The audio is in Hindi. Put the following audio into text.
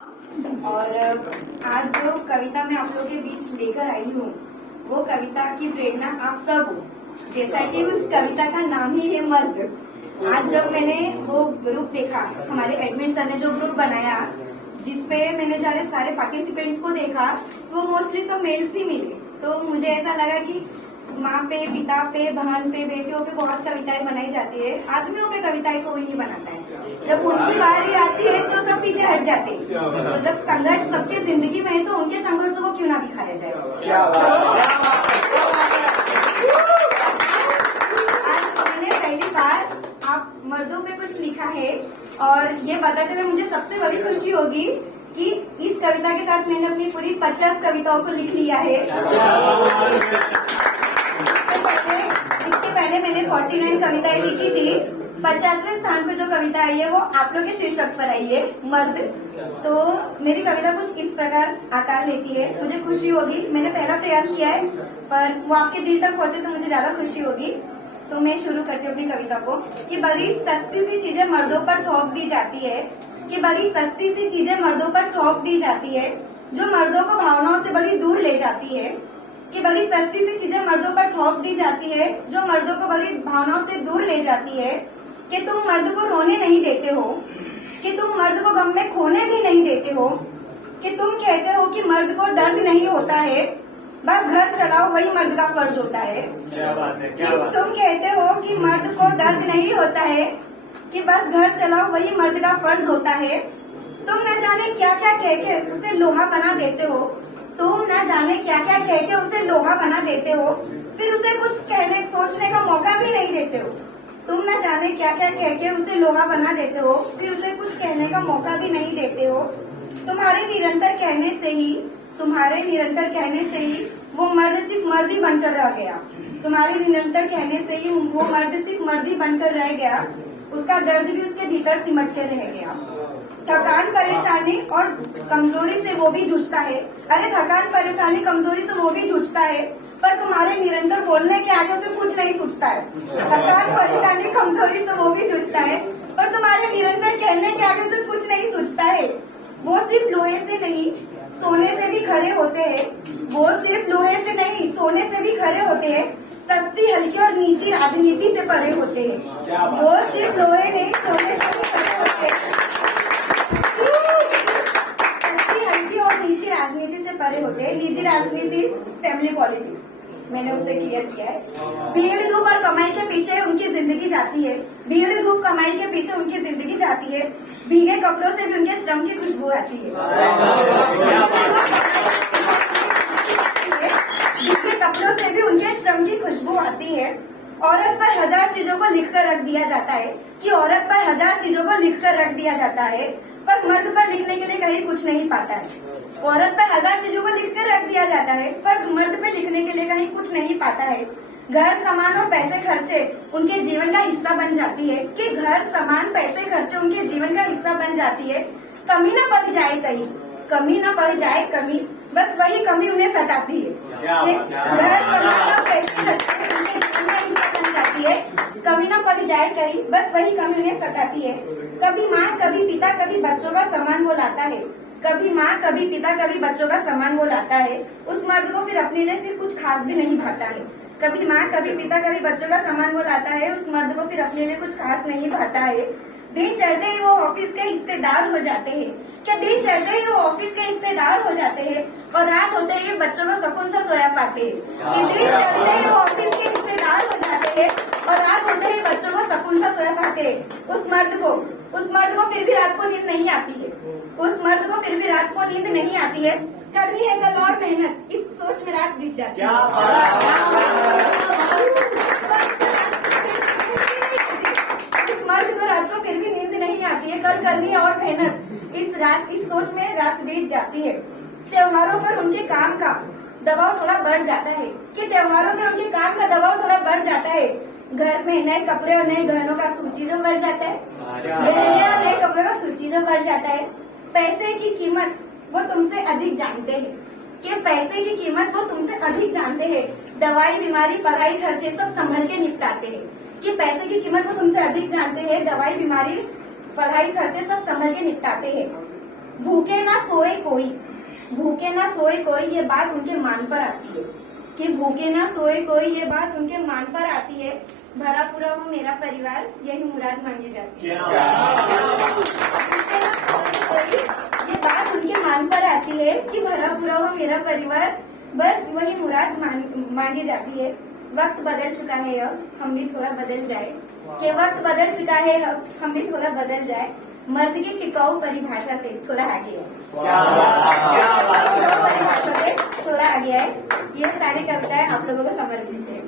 और आज जो कविता मैं आप लोगों के बीच लेकर आई हूँ वो कविता की प्रेरणा आप सब हो। जैसा कि उस कविता का नाम ही है मर्द। आज जब मैंने वो ग्रुप देखा, हमारे एडमिन सर ने जो ग्रुप बनाया जिसपे मैंने सारे पार्टिसिपेंट्स को देखा तो मोस्टली सब मेल्स ही मिले। तो मुझे ऐसा लगा कि माँ पे, पिता पे, बहन पे, बेटियों पे बहुत कविताएं बनाई जाती है, आदमियों पे कविताएं कोई नहीं बनाता है। जब उनकी बारी आती है तो सब पीछे हट जाते हैं। तो जब संघर्ष सबके जिंदगी में है तो उनके संघर्षों को क्यों ना दिखाया जाए। आज मैंने पहली बार आप मर्दों पे कुछ लिखा है और ये बताते हुए मुझे सबसे बड़ी खुशी होगी कि इस कविता के साथ मैंने अपनी पूरी 50 कविताओं को लिख लिया है। इसके पहले मैंने 49 कविताएं लिखी थी। 50वें स्थान पे जो कविता आई है वो आप लोग के शीर्षक पर आई है, मर्द। तो मेरी कविता कुछ इस प्रकार आकार लेती है। मुझे खुशी होगी, मैंने पहला प्रयास किया है पर वो आपके दिल तक पहुंचे तो मुझे ज्यादा खुशी होगी। तो मैं शुरू करती हूँ अपनी कविता को कि बड़ी सस्ती सी चीजें मर्दों पर थोप दी जाती है, कि बड़ी सस्ती सी चीजें मर्दों पर थोप दी जाती है जो मर्दों को भावनाओं से बड़ी दूर ले जाती है, कि बड़ी सस्ती सी चीजें मर्दों पर थोप दी जाती है जो मर्दों को बड़ी भावनाओं से दूर ले जाती है, कि तुम मर्द को रोने नहीं देते हो, कि तुम मर्द को गम में खोने भी नहीं देते हो, कि तुम कहते हो कि मर्द को दर्द नहीं होता है, बस घर चलाओ वही मर्द का फर्ज होता है। क्या बात है, क्या कि बात तुम कहते हो कि मर्द को दर्द नहीं होता है, कि बस घर चलाओ वही मर्द का फर्ज होता है। तुम न जाने क्या क्या कह के उसे लोहा बना देते हो, तुम न जाने क्या क्या कह के उसे लोहा बना देते हो, फिर उसे कुछ कहने सोचने का मौका भी नहीं देते हो। तुम न जाने क्या क्या कह के उसे लोहा बना देते हो, फिर उसे कुछ कहने का मौका भी नहीं देते हो। तुम्हारे निरंतर कहने से ही वो मर्द सिर्फ मर्द ही बनकर रह गया। तुम्हारे निरंतर कहने से ही वो मर्द सिर्फ मर्द ही बनकर रह गया। उसका दर्द भी उसके भीतर सिमट कर रह गया। थकान, परेशानी और कमजोरी से वो भी जूझता है। अरे थकान, परेशानी, कमजोरी से वो भी जूझता है, पर तुम्हारे निरंतर बोलने के आगे उसे कुछ नहीं सूझता है। थकान, परेशानी, कमजोरी से वो भी जूझता है, पर तुम्हारे निरंतर कहने के आगे उसे कुछ नहीं सूझता है। वो सिर्फ लोहे से नहीं सोने से भी खरे होते हैं। वो सिर्फ लोहे से नहीं सोने से भी खरे होते हैं। सस्ती, हल्की और नीची राजनीति से परे होते हैं। वो सिर्फ लोहे नहीं सोने से भी खरे होते हैं। सस्ती, हल्की और नीची राजनीति से परे होते हैं। निजी राजनीति, फैमिली पॉलिटिक्स मैंने उसे क्लियर किया है। भीड़ धूप और कमाई के पीछे उनकी जिंदगी जाती है। भीड़ धूप कमाई के पीछे उनकी जिंदगी जाती है। भीगे कपड़ों से भी उनके श्रम की खुशबू आती है। भीगे कपड़ों से भी उनके श्रम की खुशबू आती है। औरत पर 1000 चीजों को लिखकर रख दिया जाता है, कि औरत पर 1000 चीजों को लिखकर रख दिया जाता है, पर मर्द पर लिखने के लिए कहीं कुछ नहीं पाता है। औरत पर 1000 चीजों को लिखकर रख दिया जाता है, पर मर्द पे लिखने के लिए कहीं कुछ नहीं पाता है। घर, सामान और पैसे खर्चे उनके जीवन का हिस्सा बन जाती है, कि घर, सामान, पैसे खर्चे उनके जीवन का हिस्सा बन जाती है। कमी न पड़ जाए कहीं, कमी न पड़ जाए कमी, बस वही कमी उन्हें सताती है। घर, सामान और पैसे खर्चे उनके जीवन का हिस्सा बन जाती है। कमी न पड़ जाए कहीं, बस वही कमी उन्हें सताती है। कभी माँ, कभी पिता, कभी बच्चों का सामान वो लाता है। कभी माँ, कभी पिता, कभी बच्चों का सामान वो लाता है। उस मर्द को फिर अपने लिए फिर कुछ खास भी नहीं भाता है। कभी माँ, कभी पिता, कभी बच्चों का सामान वो लाता है। उस मर्द को फिर अपने लिए कुछ खास नहीं भाता है। दिन चढ़ते ही वो ऑफिस के हिस्सेदार हो जाते हैं। क्या दिन चढ़ते ही वो ऑफिस के हिस्सेदार हो जाते हैं और रात होते ही बच्चों को सुकून से सोया पाते हैं। कि दिन चढ़ते ही वो ऑफिस के हिस्सेदार हो जाते हैं और रात होते ही बच्चों को सुकून से सोया पाते हैं। उस मर्द को फिर भी रात को नींद नहीं आती है। उस मर्द को फिर भी रात को नींद नहीं आती है। करनी है कल और मेहनत, इस सोच में रात बीत जाती है। इस मर्द को रात को फिर भी नींद नहीं आती है। कल करनी है और मेहनत, इस सोच में रात बीत जाती है। त्योहारों पर उनके काम का दबाव थोड़ा बढ़ जाता है, कि त्योहारों में उनके काम का दबाव थोड़ा बढ़ जाता है। घर में नए कपड़े और नए गहनों का सूची जो बढ़ जाता है। गहने और नए कपड़े का सूची जो बढ़ जाता है। पैसे की कीमत वो तुमसे अधिक जानते हैं, कि पैसे की कीमत वो तुमसे अधिक जानते हैं। दवाई, बीमारी, पढ़ाई, खर्चे सब संभल के निपटाते हैं, कि पैसे की कीमत वो तुमसे अधिक जानते हैं। दवाई, बीमारी, पढ़ाई, खर्चे सब संभल के निपटाते हैं। भूखे ना सोए कोई, भूखे ना सोए कोई, ये बात उनके मान पर आती है कि भूखे ना सोए कोई, ये बात उनके मान पर आती है। भरा पूरा हो मेरा परिवार, यही मुराद मांगी जाती है। भूखे ना सोए कोई, ये बात उनके मान पर आती है कि भरा पूरा हो मेरा परिवार, बस वही मुराद मांगी जाती है। वक्त बदल चुका है, अब हम भी थोड़ा बदल जाए, कि वक्त बदल चुका है, अब हम भी थोड़ा बदल जाए। मर्द की टिकाऊ परिभाषा से थोड़ा आगे है, परिभाषा से थोड़ा आगे है। ये सारी कविताएं आप लोगों को समर्पित है।